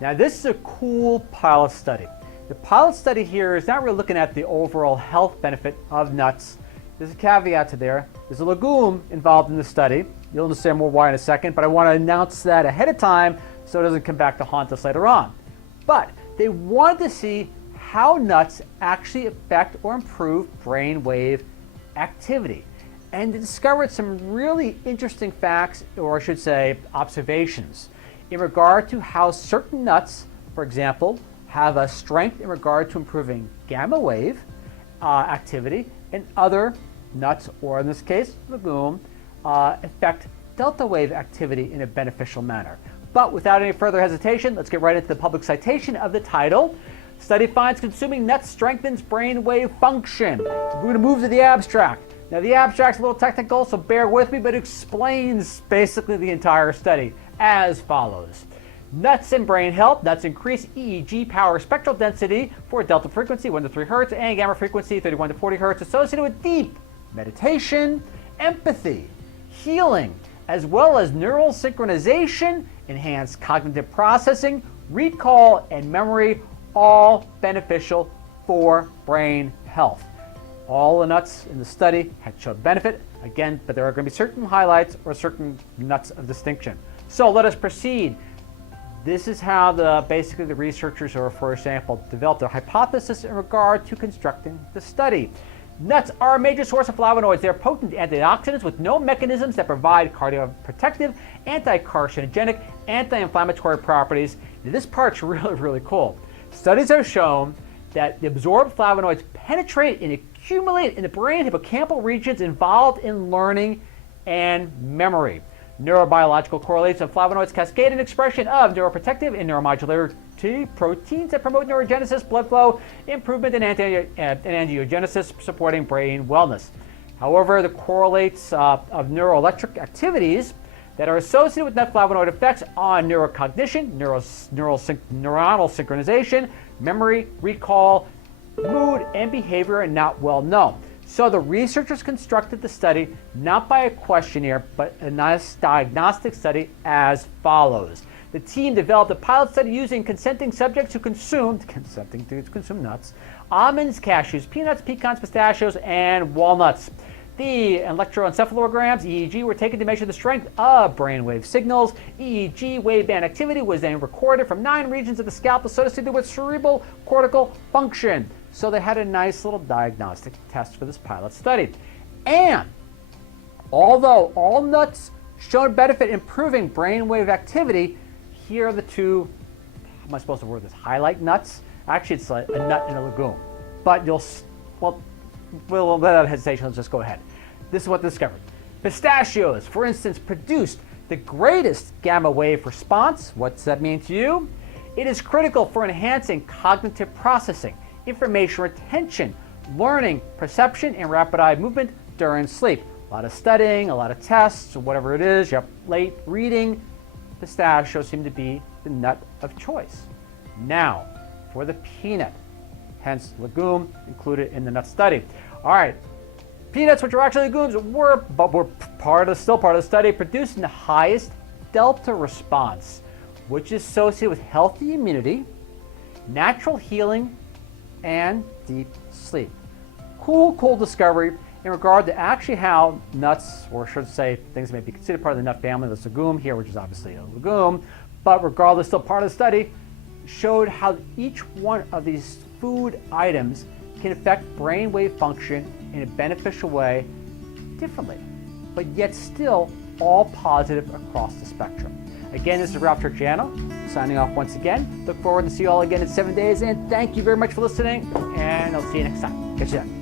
Now this is a cool pilot study. The pilot study here is not really looking at the overall health benefit of nuts. There's a caveat to there. There's a legume involved in the study. You'll understand more why in a second, but I want to announce that ahead of time so it doesn't come back to haunt us later on. But they wanted to see how nuts actually affect or improve brainwave activity. And they discovered some really interesting facts, or I should say observations, in regard to how certain nuts, for example, have a strength in regard to improving gamma wave activity, and other nuts, or in this case, legume, affect delta wave activity in a beneficial manner. But without any further hesitation, let's get right into the public citation of the title. Study finds consuming nuts strengthens brainwave function. We're going to move to the abstract. Now the abstract's a little technical, so bear with me, but it explains basically the entire study as follows. Nuts and brain health. Nuts increase EEG power spectral density for delta frequency 1 to 3 hertz and gamma frequency 31 to 40 hertz associated with deep meditation, empathy, healing, as well as neural synchronization, enhanced cognitive processing, recall, and memory, all beneficial for brain health. All the nuts in the study had showed benefit, again, but there are going to be certain highlights or certain nuts of distinction. So let us proceed. This is how basically the researchers, or for example, developed their hypothesis in regard to constructing the study. Nuts are a major source of flavonoids. They're potent antioxidants with known mechanisms that provide cardioprotective, anti-carcinogenic, anti-inflammatory properties. And this part's really, really cool. Studies have shown that the absorbed flavonoids penetrate and accumulate in the brain hippocampal regions involved in learning and memory. Neurobiological correlates of flavonoids cascade in expression of neuroprotective and neuromodulatory proteins that promote neurogenesis, blood flow, improvement, and angiogenesis, supporting brain wellness. However, the correlates of neuroelectric activities that are associated with nut flavonoid effects on neurocognition, neuronal synchronization, memory, recall, mood, and behavior are not well known. So the researchers constructed the study not by a questionnaire, but a nice diagnostic study as follows. The team developed a pilot study using consenting subjects who consumed nuts, almonds, cashews, peanuts, pecans, pistachios, and walnuts. The electroencephalograms, EEG, were taken to measure the strength of brainwave signals. EEG waveband activity was then recorded from 9 regions of the scalp associated with cerebral cortical function. So they had a nice little diagnostic test for this pilot study. And although all nuts showed benefit improving brainwave activity, here are the two, how am I supposed to word this, highlight nuts? Actually, it's like a nut and a legume. But we'll let out hesitation, let's just go ahead. This is what they discovered. Pistachios, for instance, produced the greatest gamma wave response. What's that mean to you? It is critical for enhancing cognitive processing, information retention, learning, perception, and rapid eye movement during sleep. A lot of studying, a lot of tests, whatever it is, you're up late reading. Pistachios seem to be the nut of choice. Now, for the peanut, hence legume included in the nut study. All right, peanuts, which are actually legumes, were still part of the study, producing the highest delta response, which is associated with healthy immunity, natural healing, and deep sleep. Cool discovery in regard to actually how nuts, or I should say things that may be considered part of the nut family, the legume here, which is obviously a legume, but regardless, still part of the study, showed how each one of these food items can affect brainwave function in a beneficial way differently, but yet still all positive across the spectrum. Again, this is Ralph Turchiano, signing off once again. Look forward to see you all again in 7 days, and thank you very much for listening, and I'll see you next time. Catch you then.